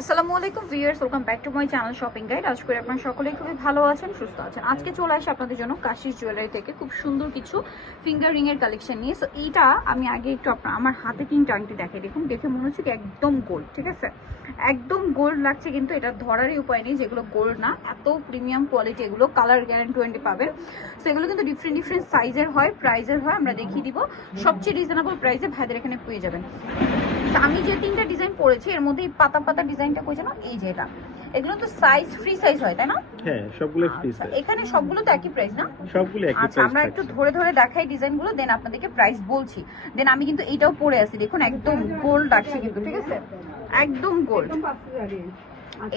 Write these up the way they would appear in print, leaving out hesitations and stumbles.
আসসালামু আলাইকুম viewers, welcome back to my channel shopping guide. আজ করে আপনারা সকলেই খুবই ভালো আছেন, সুস্থ আছেন। আজকে চলে আসি আপনাদের জন্য কাশিস জুয়েলারি থেকে খুব সুন্দর কিছু ফিঙ্গার রিং এর কালেকশন নিয়ে। সো এইটা আমি আগে একটু আমার হাতে তিনটা আংটি দেখাই, দেখুন দেখে মনে হচ্ছে কি একদম গোল্ড, ঠিক আছে? একদম গোল্ড লাগছে, কিন্তু এটা ধরারই উপায় নেই যেগুলো গোল্ড না। এত প্রিমিয়াম কোয়ালিটি, এগুলো কালার গ্যারান্টি পাবেন। সো এগুলো কিন্তু ডিফারেন্ট সাইজের হয়, প্রাইজের হয়, আমরা দেখিয়ে দিব। সবচেয়ে রিজনেবল প্রাইসে ভাইদের এখানে পেয়ে যাবেন। আমি যে তিনটা ডিজাইন পরেছি এর মধ্যে পাতা পাতা ডিজাইনটা কই জানো, এই যে এটা, এগুলো তো সাইজ ফ্রি সাইজ হয় তাই না? হ্যাঁ, সবগুলো ফ্রি সাইজ। এখানে সবগুলো তো একই প্রাইস না? সবগুলো একই প্রাইস। আচ্ছা, আমরা একটু ধরে ধরে দেখাই ডিজাইনগুলো, দেন আপনাদেরকে প্রাইস বলছি। দেন আমি কিন্তু এইটাও পরে আছি, দেখুন একদম গোল্ড আসছে কিন্তু, ঠিক আছে? একদম গোল্ড,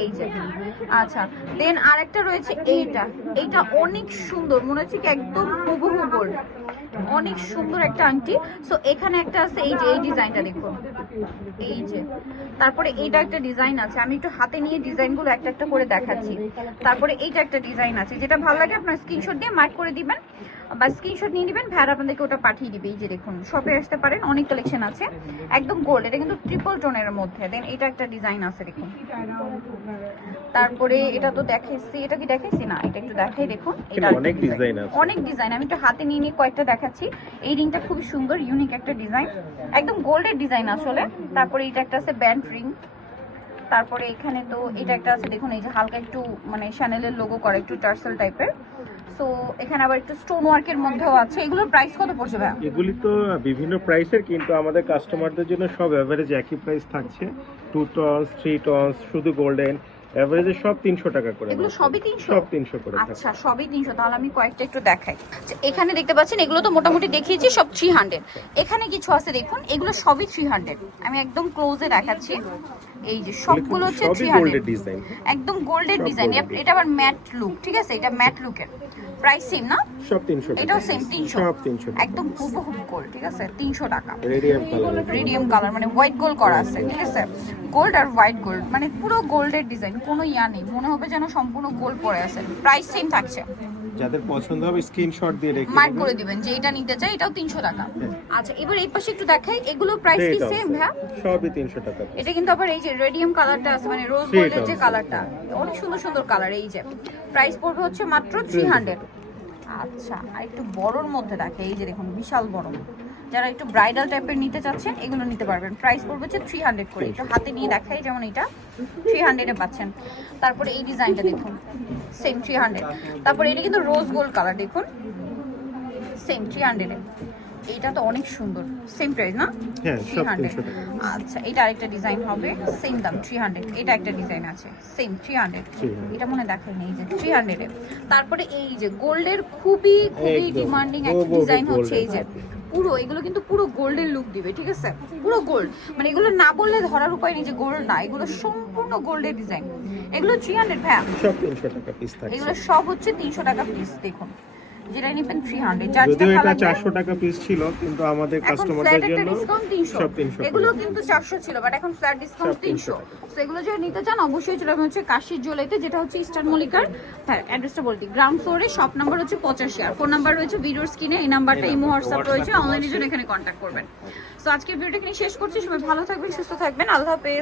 এই যে। আচ্ছা, দেন আরেকটা রয়েছে এইটা, এইটা অনেক সুন্দর, মনে হচ্ছে কি একদম হুবহু গোল্ড, অনেক সুন্দর একটা আংটি। সো এখানে একটা আছে, এই যে এই ডিজাইনটা দেখুন, এই যে। তারপরে এইটা একটা ডিজাইন আছে, আমি একটু হাতে নিয়ে ডিজাইনগুলো একটা একটা করে দেখাচ্ছি। তারপরে এইটা একটা ডিজাইন আছে, যেটা ভালো লাগে আপনার স্ক্রিনশট দিয়ে মার্ক করে দিবেন বা স্ক্রিনশট নিয়ে নেবেন, ভ্যার আপনাদেরকে ওটা পাঠিয়ে দিবে। এই যে দেখুন, শপে আসতে পারেন, অনেক কালেকশন আছে, একদম গোল্ড। এটা কিন্তু ট্রিপল টোনের মধ্যে। দেন এটা একটা ডিজাইন আছে দেখুন। তারপরে এটা তো দেখাইছি, এটা কি দেখাইছি না, এটা একটু দেখাই, দেখুন এটা অনেক ডিজাইন আছে, অনেক ডিজাইন। আমি একটু হাতে নিয়ে নিয়ে কয়েকটা দেখাচ্ছি। এই রিংটা খুবই সুন্দর, ইউনিক একটা ডিজাইন, একদম গোল্ডের ডিজাইন আসলে। তারপরে এটা একটা আছে ব্যান্ড রিং। তারপরে এখানে তো এটা একটা আছে দেখুন, এই যে হালকা একটু মানে শ্যানেলের লোগো করা, একটু টার্সেল টাইপের। সো এখানে আবার একটু স্টোন ওয়ার্কের মধ্যেও আছে। এগুলোর প্রাইস কত পড়ছে ভাই? এগুলি তো বিভিন্ন প্রাইসের, কিন্তু আমাদের কাস্টমারদের জন্য সব এভারেজ একই প্রাইস থাকছে। 2 টনস 3 টনস শুধু গোল্ডেন এভারেজে সব 300 টাকা করে। এগুলো সবই 300? সব 300 করে। আচ্ছা, সবই 300। তাহলে আমি কয়েকটা একটু দেখাই। এখানে দেখতে পাচ্ছেন, এগুলো তো মোটামুটি দেখিয়েছি সব 300। এখানে কিছু আছে দেখুন, এগুলো সবই 300। আমি একদম ক্লোজে দেখাচ্ছি, এই যে সবগুলো হচ্ছে 300, একদম গোল্ডের ডিজাইন। এটা আবার ম্যাট লুক, ঠিক আছে? এটা ম্যাট লুকের। প্রাইস সেম না? সব 300 টাকা। এটাও সেম 300, সব 300 একদম হুবহু গোল্ড, ঠিক আছে? 300 টাকা। রেডিয়াম কালার মানে হোয়াইট গোল্ড করা আছে, ঠিক আছে? গোল্ড আর হোয়াইট গোল্ড, মানে পুরো গোল্ডের ডিজাইন, কোনো ইয়া নেই, মনে হবে যেন সম্পূর্ণ গোল্ড পরে আছে। প্রাইস সেম থাকছে। যাদের পছন্দ হবে স্ক্রিনশট দিয়ে রেখে মার্ক করে দিবেন যে এটা নিতে চাই, এটাও 300 টাকা। আচ্ছা, এবার এই পাশে একটু দেখাই, এগুলো প্রাইস কি সেম ভাই? সবই 300 টাকা। এটা কিন্তু আবার এই যে রেডিয়াম কালারটা আছে, মানে রোজ গোল্ডের যে কালারটা, অনেক সুন্দর সুন্দর কালার। এই যে প্রাইস পড়বে হচ্ছে মাত্র 300। আচ্ছা, আর একটু বড়র মধ্যে দেখে, এই যে দেখুন বিশাল বড়। যারা একটু ব্রাইডাল টাইপের নিতে চাচ্ছেন এগুলো নিতে পারবেন। প্রাইস পড়বে হচ্ছে 300 করে। একটু হাতে নিয়ে দেখাই, যেমন এটা 300 এ পাচ্ছেন। তারপরে এই ডিজাইনটা দেখুন, সেম 300। তারপরে এটা কিন্তু রোজ গোল্ড কালার, দেখুন সেম 300 এ। এটা তো অনেক সুন্দর, সেম প্রাইস না? হ্যাঁ, সব 300। 300 টাকা। আচ্ছা, এটা আরেকটা ডিজাইন হবে, সেম দাম 300। এটা একটা ডিজাইন আছে, সেম 300। এটা মনে দেখাই নেই, যে 300 এ। তারপরে এই যে গোল্ডের খুবই খুবই ডিমান্ডিং একটা ডিজাইন হচ্ছে, এই যে পুরো, এগুলো কিন্তু পুরো গোল্ডের লুক দিবে, ঠিক আছে? পুরো গোল্ড, মানে এগুলো না বললে ধরার উপায় নেই যে গোল্ড না, এগুলো সম্পূর্ণ গোল্ডের ডিজাইন। এগুলো 300 ভাই, সব 300 টাকা পিস থাকছে। এগুলো সব হচ্ছে 300 টাকা পিস। দেখুন, যেটা নেবেন 300। যার যদিও যেটা ভালো এটা লাগবে। 400 টাকা পিস ছিল, কিন্তু আমাদের এখন কাস্টমারদের ফ্ল্যাট একটা জন্য ডিসকাউন্ট 300। সব 300। এগুলো কিন্তু 400 ছিল, বাট এখন ফ্ল্যাট ডিসকাউন্ট সব 300 300। সো এগুলো যারা নিতে চান অবশ্যই চলে যাবেন হচ্ছে কাশির জুয়েলারিতে, যেটা হচ্ছে ইস্টার্ন মল্লিকার। হ্যাঁ, অ্যাড্রেসটা বলে দিই, গ্রাউন্ড ফ্লোরে, শপ নাম্বার হচ্ছে 85, আর ফোন নাম্বার রয়েছে ভিডিওর স্ক্রিনে। এই নাম্বারটা ইমো হোয়াটসঅ্যাপ রয়েছে, অনলাইনের জন্য এখানে কন্ট্যাক্ট করবেন। সো আজকে ভিডিওটা এখানে শেষ করছি। সবাই ভালো থাকবেন, সুস্থ থাকবেন, আল্লাহ হাফেজ।